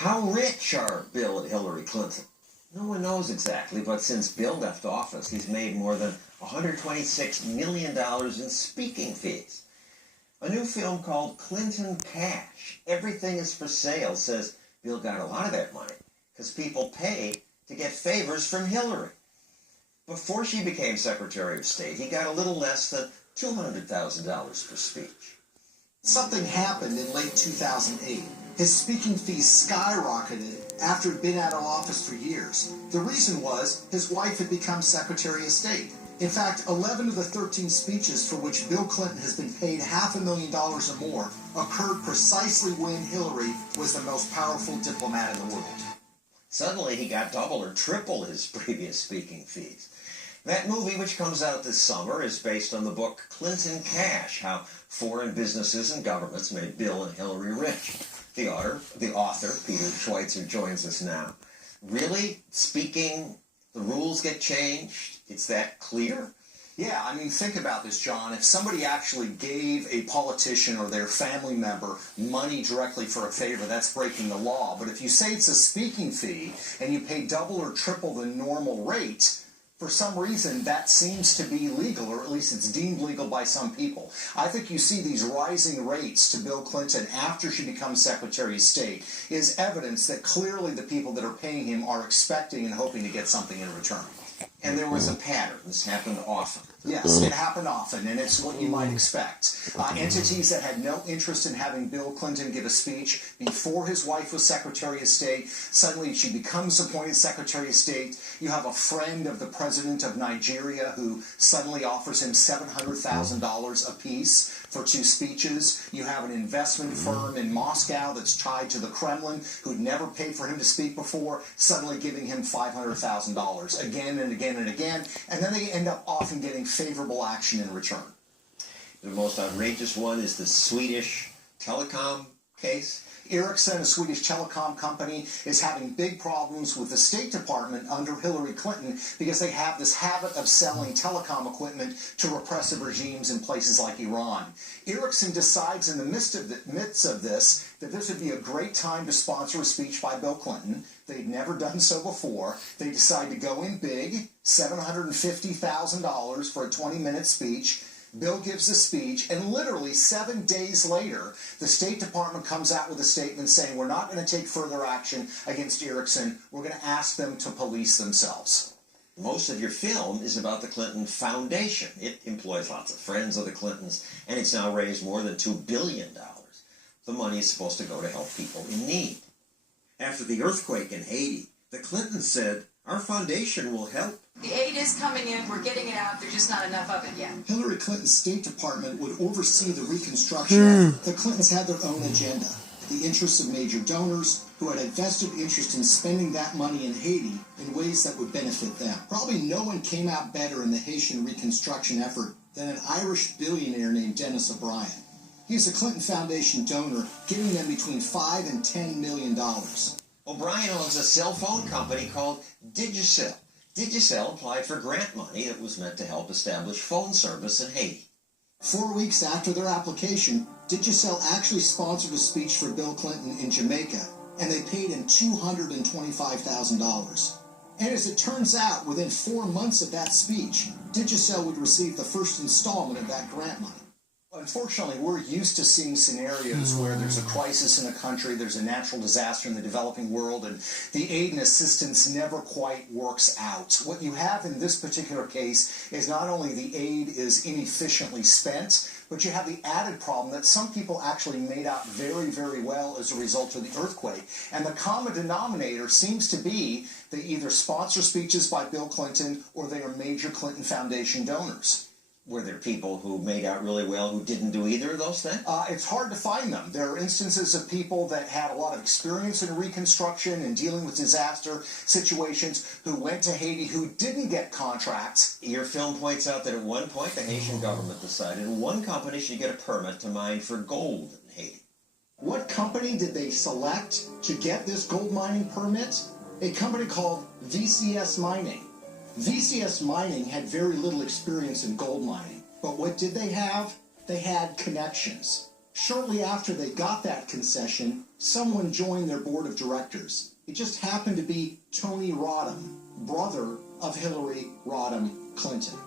How rich are Bill and Hillary Clinton? No one knows exactly, but since Bill left office, he's made more than $126 million in speaking fees. A new film called Clinton Cash, Everything is for Sale, says Bill got a lot of that money because people paid to get favors from Hillary. Before she became Secretary of State, he got a little less than $200,000 per speech. Something happened in late 2008. His speaking fees skyrocketed after he'd been out of office for years. The reason was his wife had become Secretary of State. In fact, 11 of the 13 speeches for which Bill Clinton has been paid $500,000 or more occurred precisely when Hillary was the most powerful diplomat in the world. Suddenly, he got double or triple his previous speaking fees. That movie, which comes out this summer, is based on the book Clinton Cash, How Foreign Businesses and Governments Made Bill and Hillary Rich. The author, Peter Schweitzer, joins us now. Really? Speaking, the rules get changed? It's that clear? Yeah, I mean, think about this, John. If somebody actually gave a politician or their family member money directly for a favor, that's breaking the law. But if you say it's a speaking fee and you pay double or triple the normal rate, for some reason, that seems to be legal, or at least it's deemed legal by some people. I think you see these rising rates to Bill Clinton after she becomes Secretary of State is evidence that clearly the people that are paying him are expecting and hoping to get something in return. And there was a pattern. This happened often. Yes, it happened often, and it's what you might expect. Entities that had no interest in having Bill Clinton give a speech before his wife was Secretary of State, suddenly she becomes appointed Secretary of State. You have a friend of the President of Nigeria who suddenly offers him $700,000 apiece for 2 speeches. You have an investment firm in Moscow that's tied to the Kremlin who'd never paid for him to speak before, suddenly giving him $500,000 again and again and again, and then they end up often getting favorable action in return. The most outrageous one is the Swedish telecom case. Ericsson, a Swedish telecom company, is having big problems with the State Department under Hillary Clinton because they have this habit of selling telecom equipment to repressive regimes in places like Iran. Ericsson decides in the midst of this that this would be a great time to sponsor a speech by Bill Clinton. They'd never done so before. They decide to go in big, $750,000 for a 20-minute speech. Bill gives a speech, and literally 7 days later, the State Department comes out with a statement saying, we're not going to take further action against Ericsson. We're going to ask them to police themselves. Most of your film is about the Clinton Foundation. It employs lots of friends of the Clintons, and it's now raised more than $2 billion. The money is supposed to go to help people in need. After the earthquake in Haiti, the Clintons said, our foundation will help. The aid is coming in, we're getting it out, there's just not enough of it yet. Hillary Clinton's State Department would oversee the reconstruction. The Clintons had their own agenda. The interests of major donors who had a vested interest in spending that money in Haiti in ways that would benefit them. Probably no one came out better in the Haitian reconstruction effort than an Irish billionaire named Dennis O'Brien. He's a Clinton Foundation donor, giving them between $5 and $10 million. O'Brien owns a cell phone company called Digicel. Digicel applied for grant money that was meant to help establish phone service in Haiti. 4 weeks after their application, Digicel actually sponsored a speech for Bill Clinton in Jamaica, and they paid him $225,000. And as it turns out, within 4 months of that speech, Digicel would receive the first installment of that grant money. Unfortunately, we're used to seeing scenarios where there's a crisis in a country, there's a natural disaster in the developing world, and the aid and assistance never quite works out. What you have in this particular case is not only the aid is inefficiently spent, but you have the added problem that some people actually made out very, very well as a result of the earthquake. And the common denominator seems to be they either sponsor speeches by Bill Clinton or they are major Clinton Foundation donors. Were there people who made out really well who didn't do either of those things? It's hard to find them. There are instances of people that had a lot of experience in reconstruction and dealing with disaster situations who went to Haiti who didn't get contracts. Your film points out that at one point the Haitian government decided one company should get a permit to mine for gold in Haiti. What company did they select to get this gold mining permit? A company called VCS Mining. VCS Mining had very little experience in gold mining, but what did they have? They had connections. Shortly after they got that concession, someone joined their board of directors. It just happened to be Tony Rodham, brother of Hillary Rodham Clinton.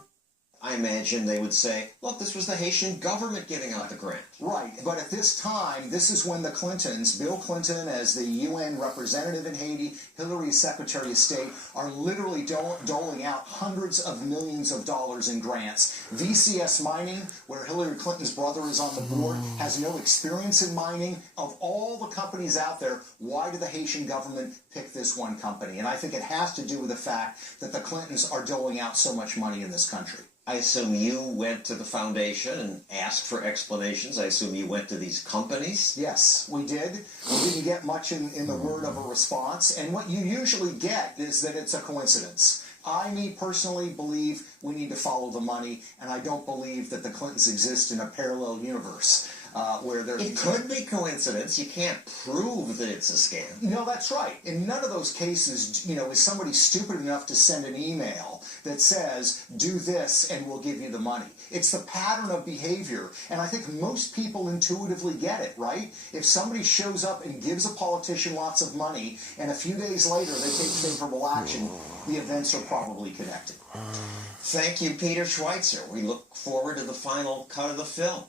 I imagine they would say, look, this was the Haitian government giving out the grant. Right, but at this time, this is when the Clintons, Bill Clinton as the UN representative in Haiti, Hillary as Secretary of State, are literally doling out hundreds of millions of dollars in grants. VCS Mining, where Hillary Clinton's brother is on the board, has no experience in mining. Of all the companies out there, why did the Haitian government pick this one company? And I think it has to do with the fact that the Clintons are doling out so much money in this country. I assume you went to the foundation and asked for explanations. I assume you went to these companies. Yes, we did. We didn't get much in the word of a response. And what you usually get is that it's a coincidence. Me personally, believe we need to follow the money, and I don't believe that the Clintons exist in a parallel universe where they're... It could be coincidence. You can't prove that it's a scam. No, that's right. In none of those cases, is somebody stupid enough to send an email that says, do this and we'll give you the money. It's the pattern of behavior, and I think most people intuitively get it, right? If somebody shows up and gives a politician lots of money, and a few days later they take favorable action, the events are probably connected. Thank you, Peter Schweitzer. We look forward to the final cut of the film.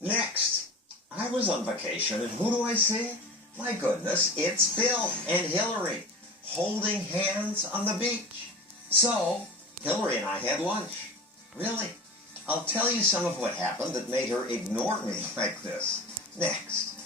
Next, I was on vacation, and who do I see? My goodness, it's Bill and Hillary holding hands on the beach. So, Hillary and I had lunch. Really? I'll tell you some of what happened that made her ignore me like this. Next.